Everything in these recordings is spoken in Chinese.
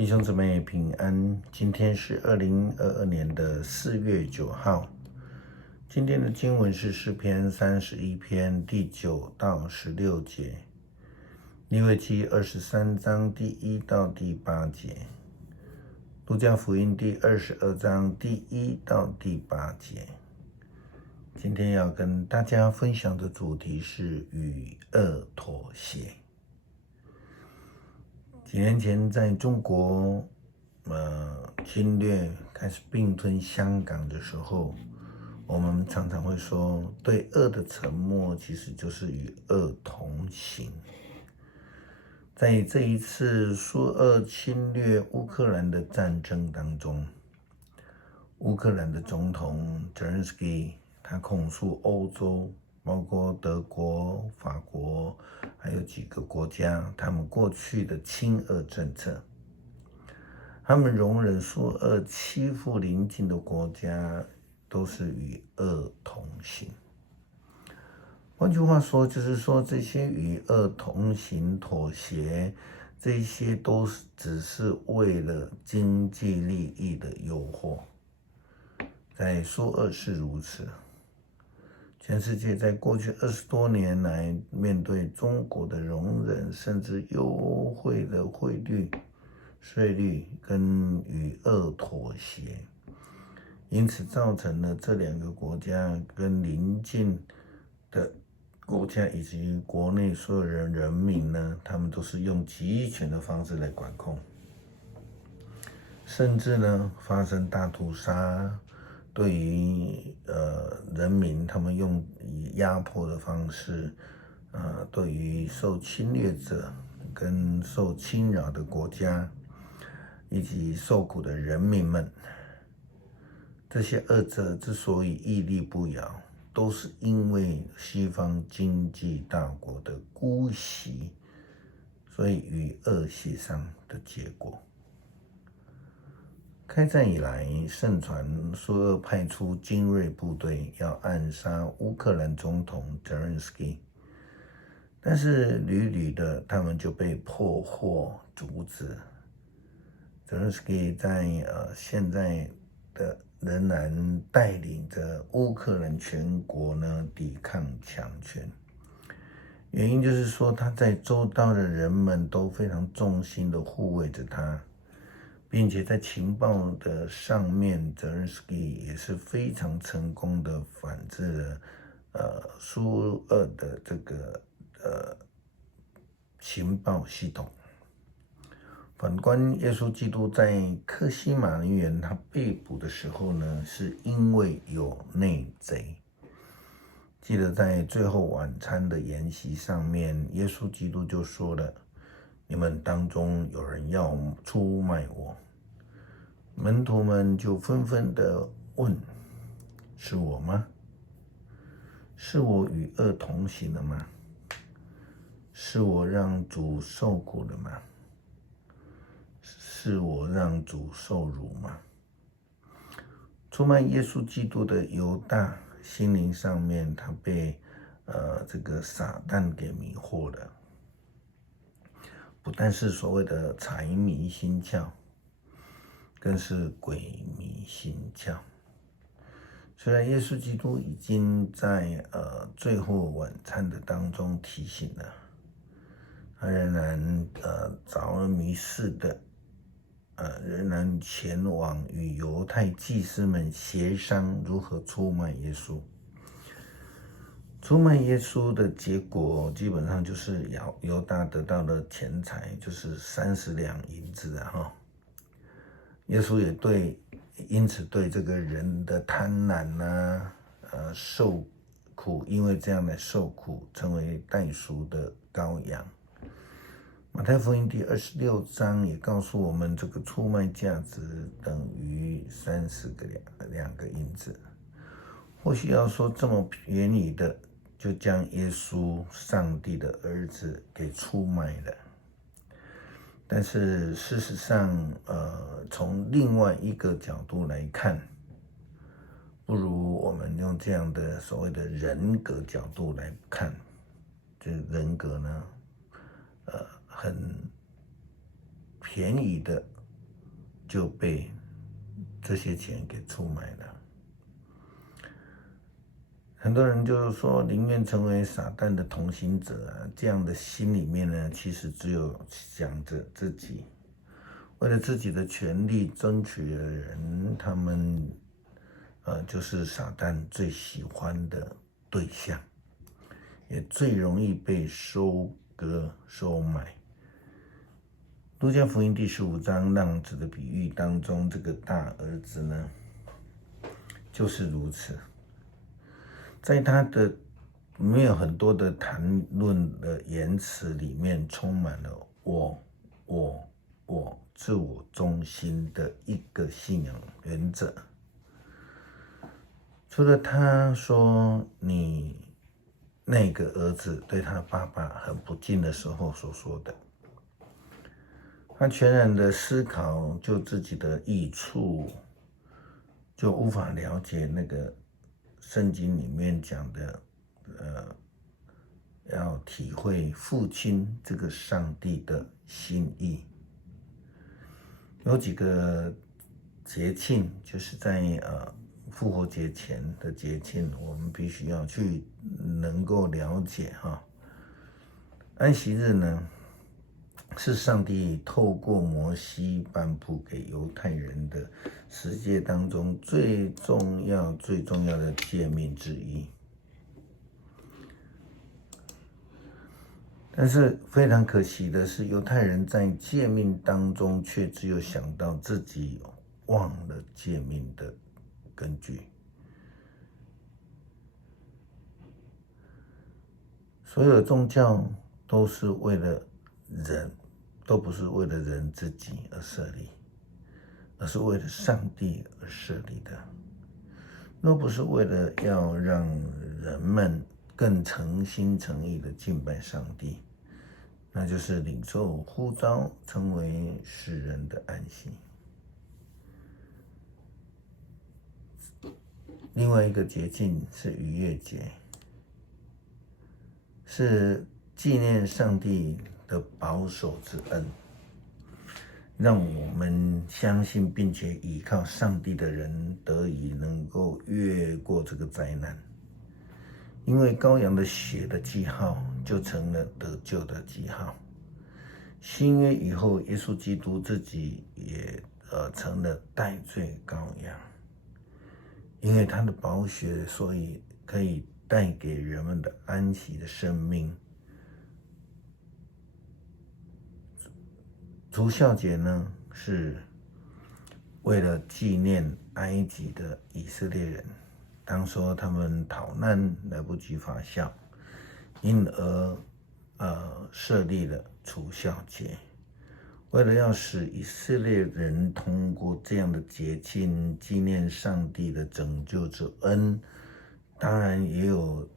弟兄姊妹平安，今天是2022年的4月9号。今天的经文是诗篇31篇第9到16节，利未记23章第1到第8节，路加福音第22章第1到第8节。今天要跟大家分享的主题是与恶妥协。几年前在中国侵略开始并吞香港的时候，我们常常会说，对恶的沉默其实就是与恶同行。在这一次苏俄侵略乌克兰的战争当中，乌克兰的总统泽连斯基他控诉欧洲，包括德国、法国，还有几个国家，他们过去的亲俄政策，他们容忍苏俄欺负邻近的国家，都是与恶同行。换句话说，就是说这些与恶同行、妥协，这些都只是为了经济利益的诱惑。在苏俄是如此。全世界在过去20多年来，面对中国的容忍，甚至优惠的汇率、税率跟与恶妥协，因此造成了这两个国家跟邻近的国家以及国内所有人民呢，他们都是用集权的方式来管控，甚至呢发生大屠杀。对于人民，他们用以压迫的方式，对于受侵略者跟受侵扰的国家以及受苦的人民们，这些恶者之所以屹立不摇，都是因为西方经济大国的姑息，所以与恶协商的结果。开战以来，盛传苏俄派出精锐部队要暗杀乌克兰总统泽连斯基，但是屡屡的他们就被破获阻止。泽连斯基在现在的仍然带领着乌克兰全国呢抵抗强权，原因就是说他在周遭的人们都非常忠心的护卫着他。并且在情报的上面，泽连斯基也是非常成功的反制了苏俄的这个情报系统。反观耶稣基督在客西马尼园他被捕的时候呢，是因为有内贼。记得在最后晚餐的筵席上面，耶稣基督就说了，你们当中有人要出卖我。门徒们就纷纷的问，是我吗？是我与恶同行了吗？是我让主受苦了吗？是我让主受辱吗？出卖耶稣基督的犹大，心灵上面他被这个撒旦给迷惑了，不但是所谓的财迷心窍，更是鬼迷心窍。虽然耶稣基督已经在最后晚餐的当中提醒了，他仍然着了迷似的仍然前往与犹太祭司们协商如何出卖耶稣。出卖耶稣的结果基本上就是犹大得到的钱财，就是30两银子耶稣也因此对这个人的贪婪受苦，因为这样的受苦，成为代赎的羔羊。马太福音第26章也告诉我们，这个出卖价值等于30两个银子。或许要说这么便宜的，就将耶稣上帝的儿子给出卖了。但是事实上，从另外一个角度来看，不如我们用这样的所谓的人格角度来看，这人格呢，很便宜的就被这些钱给出卖了。很多人就是说宁愿成为撒旦的同行者啊，这样的心里面呢，其实只有想着自己，为了自己的权利争取的人，他们就是撒旦最喜欢的对象，也最容易被收割收买。路加福音第15章浪子的比喻当中，这个大儿子呢，就是如此。在他的没有很多的谈论的言辞里面，充满了我自我中心的一个信仰原则。除了他说你那个儿子对他爸爸很不敬的时候所说的，他全然的思考就自己的益处，就无法了解那个圣经里面讲的，要体会父亲这个上帝的心意。有几个节庆，就是在复活节前的节庆，我们必须要去能够了解哈。安息日呢，是上帝透过摩西颁布给犹太人的十诫当中最重要的诫命之一。但是非常可惜的是，犹太人在诫命当中却只有想到自己忘了诫命的根据。所有的宗教都是为了人，都不是为了人自己而设立，而是为了上帝而设立的。若不是为了要让人们更诚心诚意的敬拜上帝，那就是领受呼召，成为世人的安息。另外一个节庆是逾越节，是纪念上帝的保守之恩，让我们相信并且依靠上帝的人得以能够越过这个灾难。因为羔羊的血的记号就成了得救的记号。新约以后，耶稣基督自己也成了代罪羔羊，因为他的宝血，所以可以带给人们的安息的生命。除酵节呢，是为了纪念埃及的以色列人，当说他们逃难来不及发酵，因而设立了除酵节，为了要使以色列人通过这样的节庆纪念上帝的拯救之恩。当然也有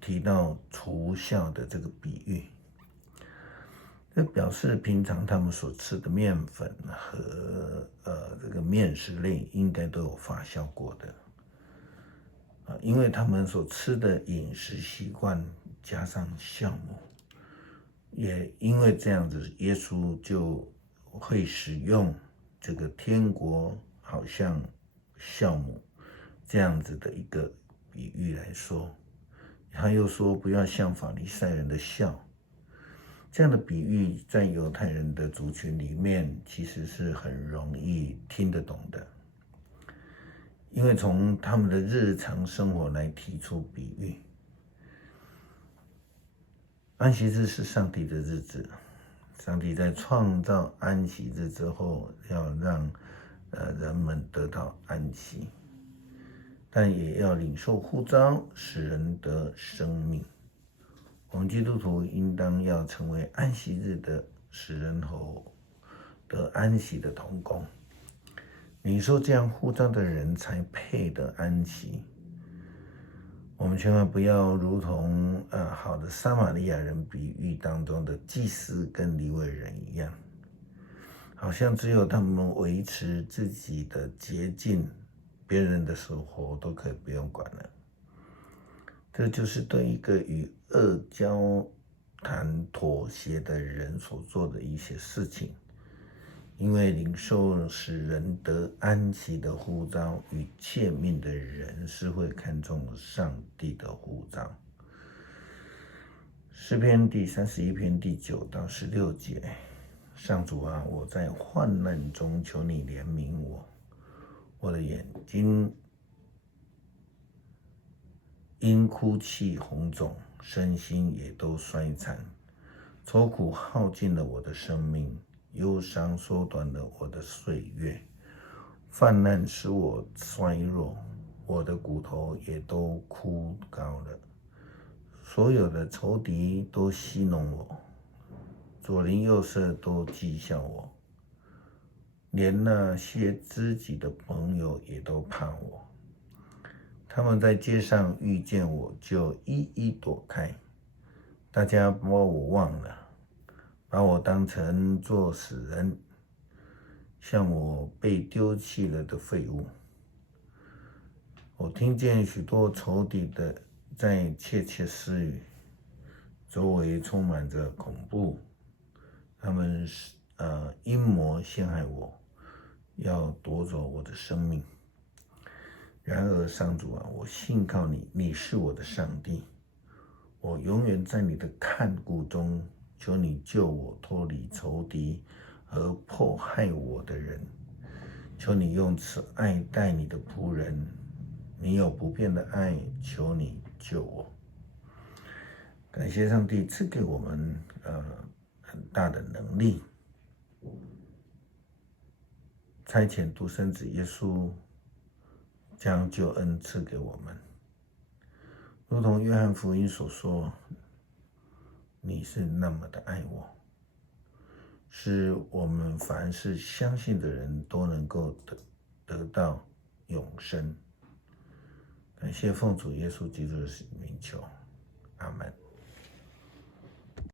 提到除酵的这个比喻，这表示平常他们所吃的面粉和这个面食类应该都有发酵过的，因为他们所吃的饮食习惯加上酵母，也因为这样子，耶稣就会使用这个天国好像酵母这样子的一个比喻来说。他又说不要像法利赛人的酵，这样的比喻在犹太人的族群里面其实是很容易听得懂的，因为从他们的日常生活来提出比喻。安息日是上帝的日子，上帝在创造安息日之后，要让人们得到安息，但也要领受呼召，使人得生命。我们基督徒应当要成为安息日的使人得安息的同工。领受这样呼召的人才配得安息。我们千万不要如同好的撒玛利亚人比喻当中的祭司跟利未人一样，好像只有他们维持自己的洁净，别人的生活都可以不用管了。这就是对一个与恶交谈妥协的人所做的一些事情，因为领受使人得安息的呼召与切命的人是会看重上帝的呼召。诗篇第31篇第9到16节，上主啊，我在患难中求你怜悯我，我的眼睛因哭泣红肿，身心也都衰残，愁苦耗尽了我的生命，忧伤缩短了我的岁月，患难使我衰弱，我的骨头也都枯槁了。所有的仇敌都戏弄我，左邻右舍都讥笑我，连那些知己的朋友也都怕我。他们在街上遇见我，就一一躲开。大家把我忘了，把我当成作死人，像我被丢弃了的废物。我听见许多仇敌的在窃窃私语，周围充满着恐怖。他们阴谋陷害我，要夺走我的生命。然而上主啊，我信靠你，你是我的上帝，我永远在你的看顾中，求你救我脱离仇敌和迫害我的人，求你用慈爱待你的仆人，你有不变的爱，求你救我。感谢上帝赐给我们很大的能力，差遣独生子耶稣将救恩赐给我们，如同约翰福音所说，你是那么的爱我，使我们凡是相信的人都能够得到永生。感谢奉主耶稣基督的名求，阿们。